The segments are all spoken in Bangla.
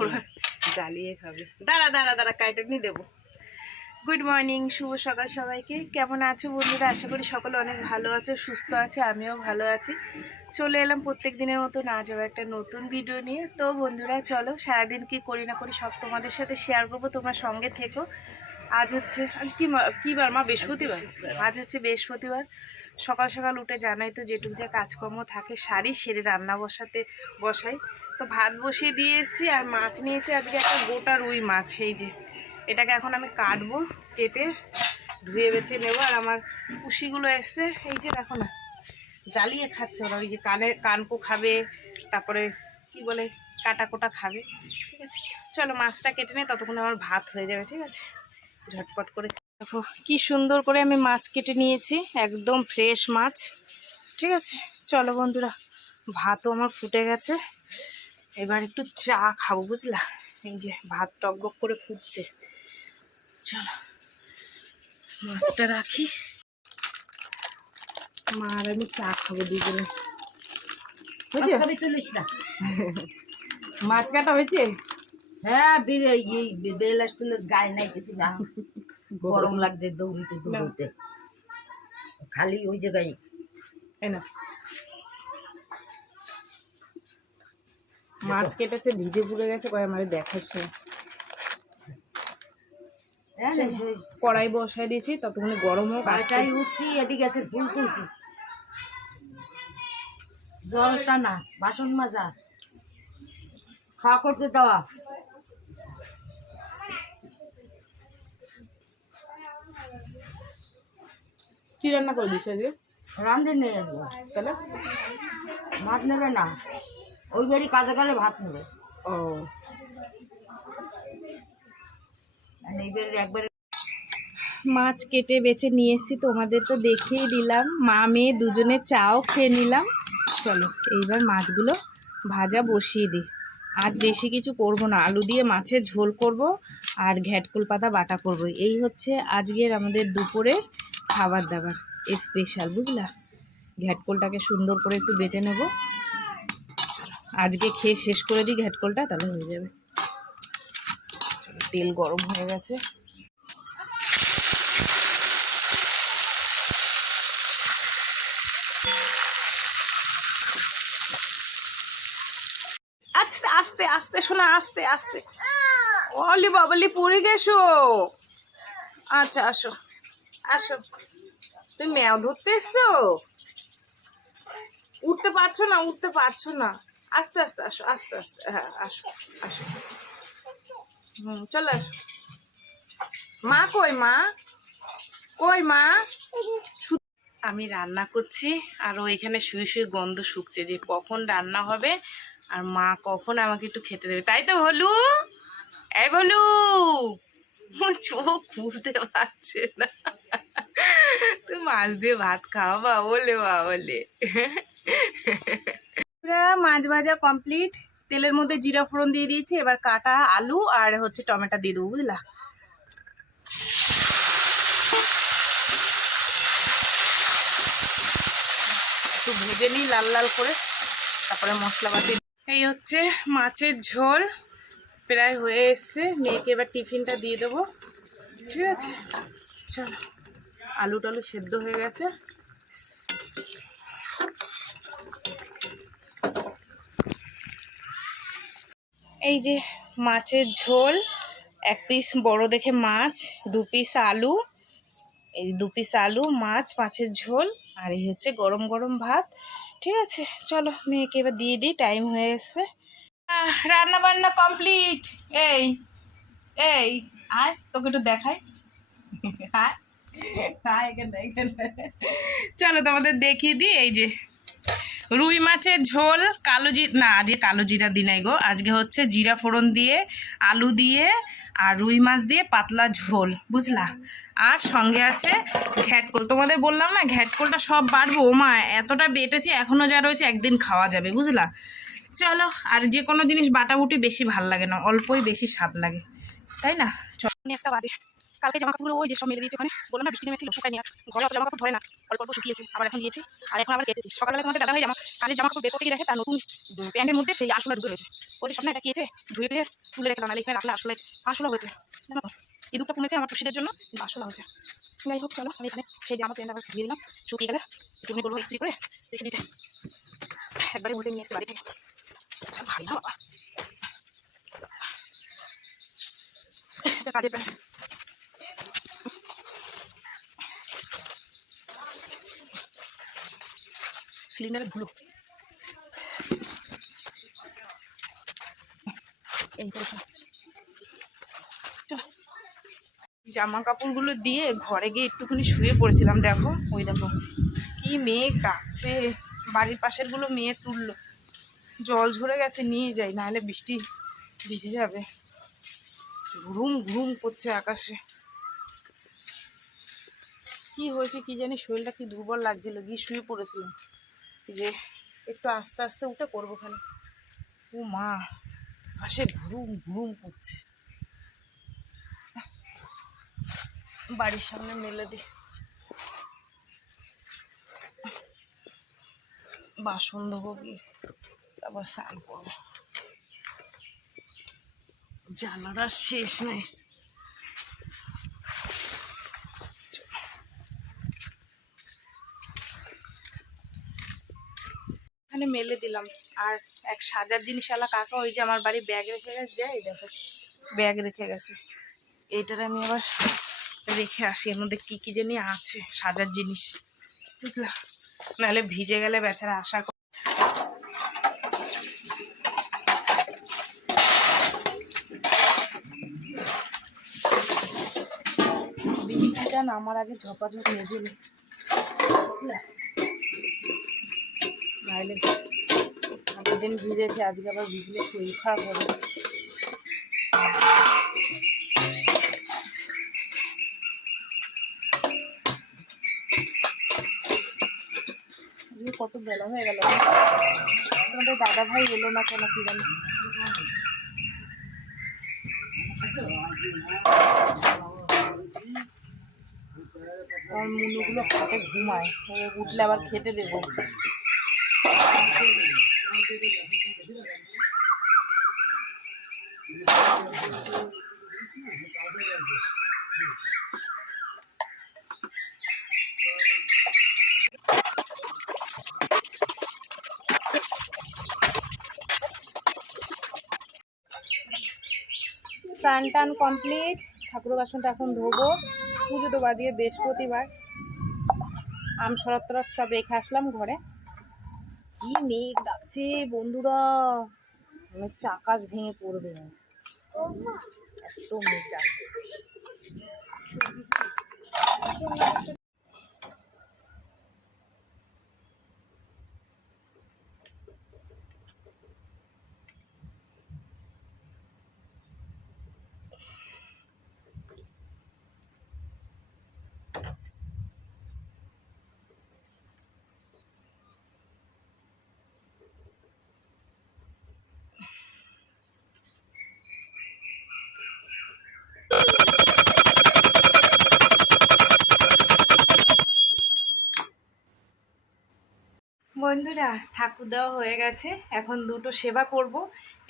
ওরা জ্বালিয়ে খাবে। দাঁড়া দাঁড়া দাঁড়া কাইটা নিয়ে দেবো। গুড মর্নিং, শুভ সকাল সবাইকে। কেমন আছো বন্ধুরা? আশা করি সকলে অনেক ভালো আছো, সুস্থ আছে, আমিও ভালো আছি। চলে এলাম প্রত্যেক দিনের মতো না যাবো একটা নতুন ভিডিও নিয়ে। তো বন্ধুরা চলো, সারাদিন কি করি না করি সব তোমাদের সাথে শেয়ার করবো, তোমরা সঙ্গে থেকো। আজ কি বার মা? বৃহস্পতিবার। আজ হচ্ছে বৃহস্পতিবার। সকাল সকাল উঠে জানাই তো যেটুকু যা কাজকর্ম থাকে সারি সেরে রান্না বসাই। তো ভাত বসিয়ে দিয়ে এসেছি, আর মাছ নিয়েছি আজকে একটা গোটা রুই মাছ। এই যে এটাকে এখন আমি কাটবো, কেটে ধুয়ে বেছে নেবো। আর আমার পুষিগুলো এসছে, এই যে দেখো না জ্বালিয়ে খাচ্ছে ওরা। ওই যে কানকো খাবে, তারপরে কি বলে কাটা কোটা খাবে। ঠিক আছে চলো মাছটা কেটে নেই, ততক্ষণ আমার ভাত হয়ে যাবে। ঠিক আছে ঝটপট করে। দেখো কি সুন্দর করে আমি মাছ কেটে নিয়েছি, একদম ফ্রেশ মাছ। ঠিক আছে চলো বন্ধুরা, ভাতও আমার ফুটে গেছে। এবার একটু চা খাবো বুঝলা। এই যে ভাত টকবক করে ফুটছে। চলো মাছটা রাখি, মা আর আমি চা খাবো দুজনে। তুলিস না। মাছ কাটা হয়েছে? হ্যাঁ এই বেলাস তুলে গায়ে নাই কিছু না, গরম লাগছে দৌড়িতে খালি ওই জায়গায়। না মাছ কেটেছে, ভিজে পুড়ে গেছে, কয় আমার দেখাস না। কড়াই বসাই দিয়েছি, ততক্ষণে গরম হোক। বাটাই উঠছি, এটি গেছে ফুল তুলছি, জলটা না বাসন মাজা খাওয়া করতে দেওয়া। কি রান্না করে দিস আজকে? রান্ধে নিয়ে আসবো। তাহলে ভাত নেবে না, ওই বাড়ি কাজে গেলে ভাত নেবে। ও এই বাড়ির একবারে মাছ কেটে বেছে নিয়ে এসেছি, তোমাদের তো দেখিয়ে দিলাম। মা মেয়ে দুজনে চাও খেয়ে নিলাম। চলো এইবার মাছগুলো ভাজা বসিয়ে দিই। আজ বেশি কিছু করব না, আলু দিয়ে মাছের ঝোল করব আর ঘ্যাটকুল পাতা বাটা করব। এই হচ্ছে আজকের আমাদের দুপুরের খাবার দাবার স্পেশাল বুঝলা। ঘ্যাটকুলটাকে সুন্দর করে একটু বেটে নেব। আজকে খেয়ে শেষ করে দিই ঘ্যাটকুলটা, তাহলে হয়ে যাবে। তেল গরম হয়ে গেছে। আস্তে আস্তে আস্তে শোনা, আস্তে আস্তে। ওলি বাবলি পড়ে গেছো। আচ্ছা আসো আসো, তুমি ম্যাও ধরতে এসছো? উঠতে পারছো না, উঠতে পারছো না। আস্তে আস্তে আসো, আস্তে আস্তে। হ্যাঁ আসো আসো, চলে আসো। মা কই? মা কই? মা আমি রান্না করছি, আর ওইখানে শুয়ে শুয়ে গন্ধ শুকছে যে কখন রান্না হবে আর মা কখন আমাকে একটু খেতে দেবে। তাই তো ভলু? এই ভলু, চোখ খুলতে পারছে না। তুই মাছ দিয়ে ভাত খাওয়া বলে বলে। মাছ ভাজা কমপ্লিট, তেলের মধ্যে জিরা ফোড়ন দিয়ে দিয়েছি। এবার কাটা আলু আর হচ্ছে টমেটো দিয়ে দেবো বুঝলা। একটু ভেজে নিই লাল লাল করে, তারপরে মশলাপাতি। এই হচ্ছে মাছের ঝোল, প্রায় হয়ে এসছে। মেয়েকে এবার টিফিনটা দিয়ে দেবো। ঠিক আছে চলো, আলু টালু সেদ্ধ হয়ে গেছে। এই যে মাছের ঝোল, এক পিস বড় দেখে মাছ, 2 পিস আলু, এই 2 পিস আলু, মাছের ঝোল, আর এই হচ্ছে গরম গরম ভাত। ঠিক আছে চলো মেয়েকে এবার দিয়ে দিই, টাইম হয়ে এসছে। রান্না বান্না কমপ্লিট। এই এই আয় তোকে একটু দেখাই। চলো তোমাদের দেখিয়ে দিই। এই যে রুই মাছের ঝোল, আজকে কালো জিরা দিই নাই গো, আজকে হচ্ছে জিরা ফোড়ন দিয়ে আলু দিয়ে আর রুই মাছ দিয়ে পাতলা ঝোল বুঝলা। আর সঙ্গে আছে ঘ্যাটকোল। তোমাদের বললাম না ঘ্যাটকোলটা সব বাড়বো। মা এতটা বেটেছি, এখনও যা রয়েছে একদিন খাওয়া যাবে বুঝলা। চলো, আর যে কোনো জিনিস বাটাবুটি বেশি ভাল লাগে না, অল্পই বেশি স্বাদ লাগে, তাই না? চলো একটা বাদে কালকে জামা কাপড়গুলো ওই যে সব মেলে দিয়েছে, ওখানে বললাম না বৃষ্টি নেমেছিল, শুকাই নিয়ে ঘরে অত জামা কাপড় ধরে না, অল্প অল্প শুকিয়েছে, আবার এখন দিয়েছি। আর এখন আবার কেটেছি। সকালবেলা তোমাদের দাদা ভাই কাজের জামা কাপড় বের করতে দেখে তার নতুন প্যান্টের মধ্যে সেই আসলে ঢুকে রয়েছে। ওদের সব না এটা কিয়েছে, ধুয়ে ধুয়ে নাহলে এখানে রাখলে আসলে আসলে হয়েছে জানো তো, ইঁদুরটা কমেছে আমার টুসিদের জন্য, কিন্তু আসলে হয়েছে। যাই হোক চলো, আমি এখানে সেই জামা প্যান্ট আবার ধুয়ে দিলাম, শুকিয়ে গেলে তুমি বলবো ইস্ত্রি করে রেখে দিতে। একবারে উল্টে নিয়ে এসে বাড়ি থেকে, ভারী না বাবা এটা কাজের প্যান্ট। সিলিন্ডারে ধুলো এই করেছে। জামা কাপড়গুলো দিয়ে ঘরে গিয়ে একটুখানি শুয়ে পড়েছিলাম, দেখো ওই দেখো কি মেঘ ডাকছে, বাড়ির পাশের গুলো মেয়ে তুললো, জল ঝরে গেছে নিয়ে যাই নাহলে বৃষ্টি ভিজে যাবে। ঘুম ঘুম করছে আকাশে, কি হয়েছে কি জানি, শরীরটা কি দুর্বল লাগছিল, গিয়ে শুয়ে পড়েছিলাম যে একটু আস্তে আস্তে উঠে করবো খানে। ও মা, পাশে ঘুরুম ঘুরুম করছে, বাড়ির সামনে মেলে দি, বাসন ধোবো গিয়ে, তারপর স্নান করবো, জ্বালার আর শেষ নেই। এখানে মেলে দিলাম। আর এক সাজার জিনিসওয়ালা কাকা ওই যে আমার বাড়ি ব্যাগ রেখে গেছে, যাই দেখো ব্যাগ রেখে গেছে, এইটার আমি আবার রেখে আসি, এর মধ্যে কি কি জানি আছে সাজার জিনিস, বুঝলা, নাহলে ভিজে গেলে বেচারা আশা করে। বৃষ্টিটা নামার আগে ঝপাঝপ মেজে নি, বুঝলা, নাহলে আগের দিন ভিজেছে, আজকে আবার ভিজলে শরীর খারাপ হবে। কত বেলা হয়ে গেল, তোমাদের দাদা ভাই এলো না কেন কি জানি। আমার মুনুগুলো খাটে ঘুমায়, উঠলে আবার খেতে দেবো। স্নান টান কমপ্লিট, ঠাকুর বাসনটা এখন ধোবো, পুজো তো বাজিয়ে বৃহস্পতিবার, আম শরৎ টরৎ সব রেখে আসলাম ঘরে। কি মেঘ ডাকছে বন্ধুরা, মনে হচ্ছে আকাশ ভেঙে পড়বে, এত মেঘ ডাকছে। বন্ধুরা ঠাকুর দেওয়া হয়ে গেছে, এখন দুটো সেবা করব।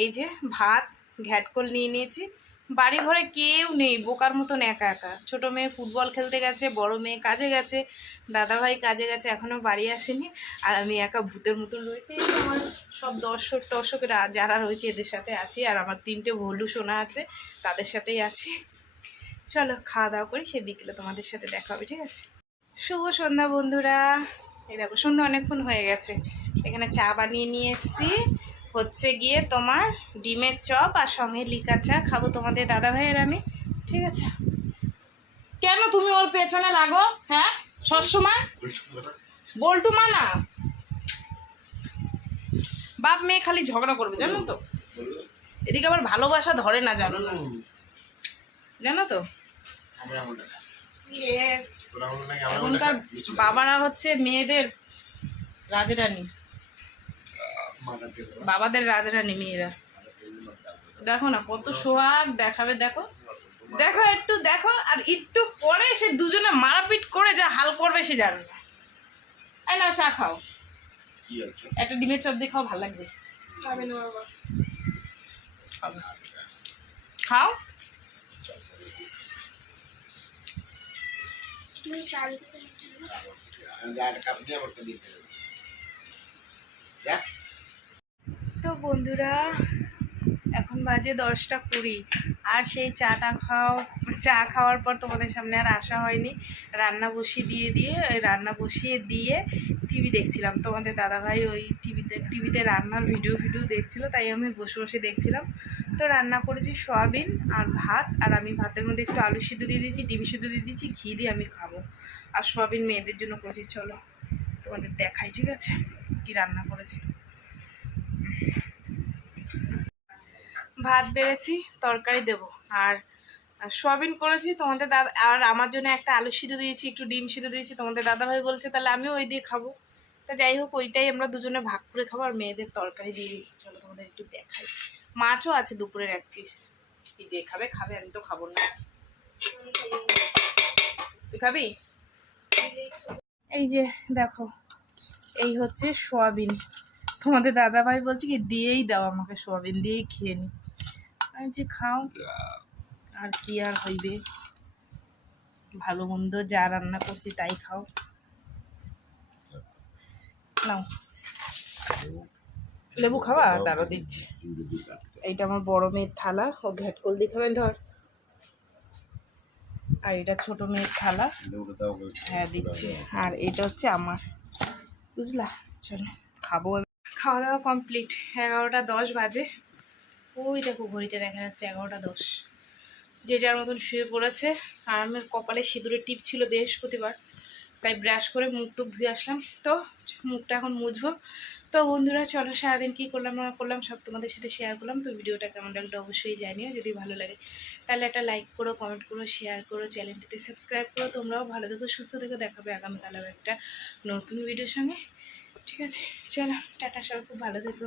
এই যে ভাত ঘ্যাটকল নিয়ে নিয়েছি, বাড়ি ঘরে কেউ নেই, বোকার মতন একা একা। ছোটো মেয়ে ফুটবল খেলতে গেছে, বড় মেয়ে কাজে গেছে, দাদাভাই কাজে গেছে, এখনও বাড়ি আসেনি, আর আমি একা ভূতের মতন রয়েছি। এই যে আমার সব দর্শকেরা যারা রয়েছে এদের সাথে আছি, আর আমার 3টে ভলু সোনা আছে, তাদের সাথেই আছি। চলো খাওয়া দাওয়া করি, সে বিকেলে তোমাদের সাথে দেখা হবে, ঠিক আছে? শুভ সন্ধ্যা বন্ধুরা, এই দেখো সন্ধ্যা অনেকক্ষণ হয়ে গেছে, এখানে চা বানিয়ে নিয়ে এসেছি, হচ্ছে গিয়ে তোমার ডিমের চপ আর সঙ্গে লিকা চা খাবো তোমাদের দাদা ভাইয়ের আমি, ঠিক আছে? কেন তুমি ওর পেছনে লাগো, হ্যাঁ সবসময়? বল্টু মানা, বাপ মেয়ে খালি ঝগড়া করবে জানো তো, এদিকে আবার ভালোবাসা ধরে না, জানো না, জানো তো। এখনকার বাবারা হচ্ছে মেয়েদের রাজরানী, বাবাদের রাজরানী মেয়েরা, দেখো না কত সোহাগ দেখাবে, দেখো দেখো একটু দেখো, আর একটু পরে সে দুজনে মারপিট করে যা হাল করবে সে জানে না। এই নাও চা খাও, একটা ডিমের চপ দিয়ে খাও, ভালো লাগবে। খাবে না বাবা, খাও। তো বন্ধুরা এখন বাজে 10টা 20, আর সেই চা খাওয়ার পর তোমাদের সামনে আর আসা হয়নি। রান্না বসিয়ে দিয়ে টিভি দেখছিলাম। তোমাদের দাদাভাই ওই টিভিতে রান্নার ভিডিও দেখছিল, তাই আমি বসে বসে দেখছিলাম। তো রান্না করেছি সয়াবিন আর ভাত, আর আমি ভাতের মধ্যে একটু আলু সিদ্ধ দিয়ে দিয়েছি, ডিম সিদ্ধ দিয়ে দিয়েছি, ঘি দিয়ে আমি খাবো। আর সয়াবিন মেয়েদের জন্য করেছি। চলো তোমাদের দেখাই, ঠিক আছে, কি রান্না করেছি। ভাত বেড়েছি, তরকারি দেবো, আর সয়াবিন করেছি তোমাদের দাদা, আর আমার জন্য একটা আলু সিদ্ধ দিয়েছি, একটু ডিম সিদ্ধ দিয়েছি। তোমাদের দাদাভাই বলছে তাহলে আমিও ওই দিয়ে খাবো। তা যাই হোক, ওইটাই আমরা দুজনে ভাগ করে খাবো, আর মেয়েদের তরকারি দিয়ে দিই। চলো তোমাদের একটু দেখাই। মাছও আছে দুপুরের 1 পিস। কি যে খাবে, আমি তো খাবো না। তুই খাবি? এই যে দেখো, এই হচ্ছে সোয়াবিন। তোমাদের দাদাভাই বলছে কি দিয়েই দাও আমাকে, সোয়াবিন দিয়েই খেয়ে নি। আমি যে খাও, আর কি আর হইবে, ভালো মন্দ যা রান্না করছি তাই খাও। নাও লেবু খাওয়া, তারও দিচ্ছি। এইটা আমার বড় মেয়ের থালা, ও ঘ্যাটকল দিয়ে খাবেন ধর। আর এটা ছোট মেয়ের থালা, হ্যাঁ দিচ্ছি। আর এটা হচ্ছে আমার, বুঝলা। চলো খাবো। খাওয়া দাওয়া কমপ্লিট। 11টা 10 বাজে। ওই দেখো ঘড়িতে দেখা যাচ্ছে 11টা 10। যে যার মতন শুয়ে পড়েছে। আর আমার কপালে সিঁদুরের টিপ ছিল বৃহস্পতিবার, তাই ব্রাশ করে মুখ টুক ধুয়ে আসলাম। তো মুখটা এখন মুছবো। তো বন্ধুরা চলো, সারাদিন কী করলাম না করলাম সব তোমাদের সাথে শেয়ার করলাম। তো ভিডিওটা কেমন লাগলো অবশ্যই জানিও। যদি ভালো লাগে তাহলে একটা লাইক করো, কমেন্ট করো, শেয়ার করো, চ্যানেলটিতে সাবস্ক্রাইব করো। তোমরাও ভালো থেকো, সুস্থ থেকো। দেখাবে আগামীকাল একটা নতুন ভিডিওর সঙ্গে, ঠিক আছে? চলো টাটা, সবাই খুব ভালো থেকো।